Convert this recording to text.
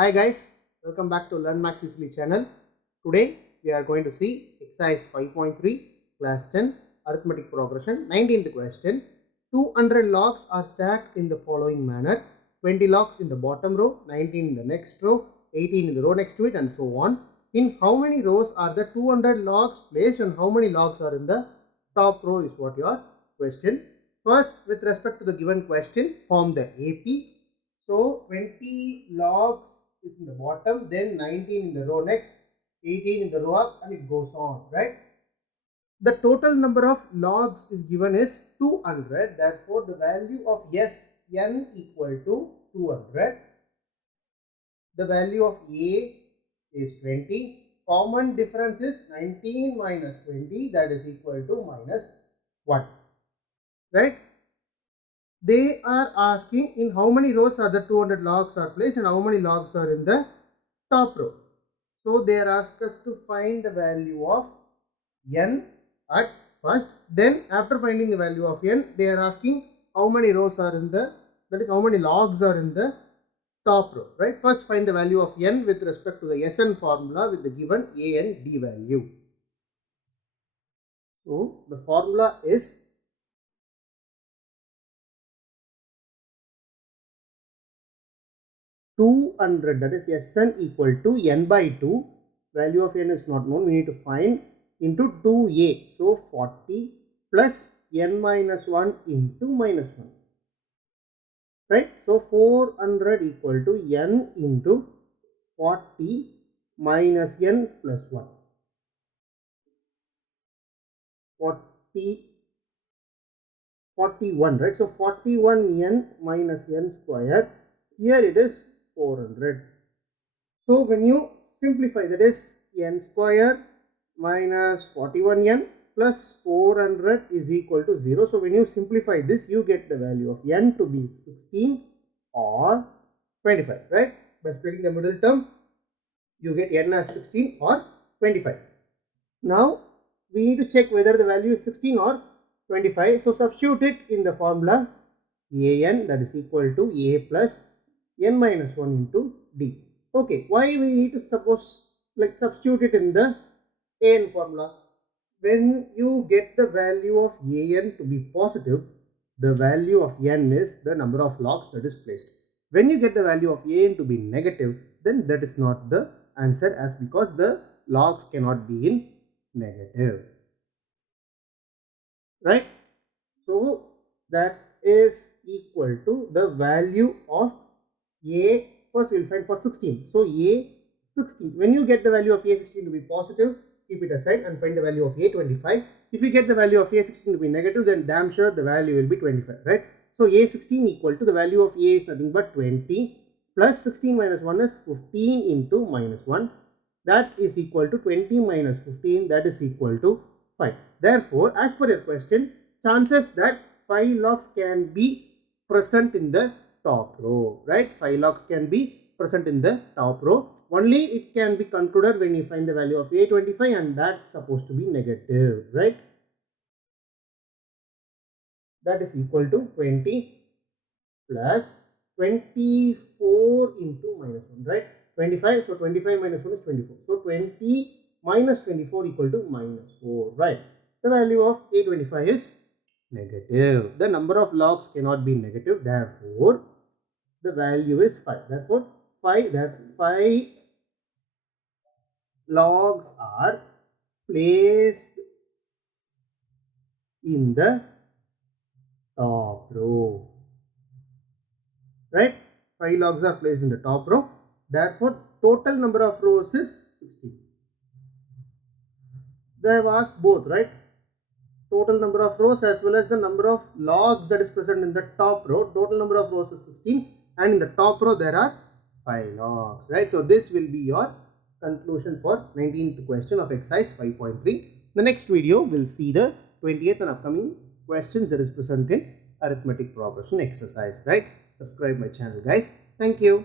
Hi guys, welcome back to Learn Maths Easily channel. Today we are going to see exercise 5.3 class 10 arithmetic progression. 19th question. 200 logs are stacked in the following manner. 20 logs in the bottom row, 19 in the next row, 18 in the row next to it, and so on. In how many rows are the 200 logs placed and how many logs are in the top row is what your question. First, with respect to the given question, form the AP. So 20 logs is in the bottom, then 19 in the row next, 18 in the row up, and it goes on, right? The total number of logs is given is 200. Therefore, the value of Sn equal to 200. The value of A is 20. Common difference is 19 minus 20, that is equal to minus 1, right? They are asking in how many rows are the 200 logs are placed and how many logs are in the top row. So they are asking us to find the value of n at first. Then after finding the value of n, they are asking how many rows are in the, that is how many logs are in the top row, right? First find the value of n with respect to the Sn formula with the given a and d value. So the formula is (200), that is Sn equal to n by 2. Value of n is not known, we need to find, into 2a. So 40 plus n minus 1 into minus 1. Right? So 400 equal to n into 40 minus n plus 1. 41, right? So 41n minus n square. Here it is 400. So when you simplify, that is n square minus 41n plus 400 is equal to 0. So when you simplify this, you get the value of n to be 16 or 25, right? By splitting the middle term, you get n as 16 or 25. Now we need to check whether the value is 16 or 25. So substitute it in the formula an, that is equal to a plus n minus 1 into d. Okay, why we need to substitute it in the an formula? When you get the value of an to be positive, the value of n is the number of logs that is placed. When you get the value of an to be negative, then that is not the answer, as because the logs cannot be in negative, right? So that is equal to the value of a. First we will find for 16. So a 16. When you get the value of a 16 to be positive, keep it aside and find the value of a 25. If you get the value of a 16 to be negative, then damn sure the value will be 25, right? So a 16 equal to the value of a is nothing but 20 plus 16 minus 1 is 15 into minus 1. That is equal to 20 minus 15, that is equal to 5. Therefore, as per your question, chances that 5 logs can be present in the top row, right? 5 logs can be present in the top row. Only it can be concluded when you find the value of a25, and that's supposed to be negative, right? That is equal to 20 plus 24 into minus 1, right? 25, so 25 minus 1 is 24. So 20 minus 24 equal to minus 4, right? The value of a25 is negative. The number of logs cannot be negative, therefore the value is 5. Therefore 5 logs are placed in the top row, right? 5 logs are placed in the top row. Therefore total number of rows is 16. They have asked both, right? Total number of rows as well as the number of logs that is present in the top row. Total number of rows is 16, and in the top row there are 5 logs, right? So this will be your conclusion for 19th question of exercise 5.3. The next video will see the 20th and upcoming questions that is present in arithmetic progression exercise, right? Subscribe my channel, guys. Thank you.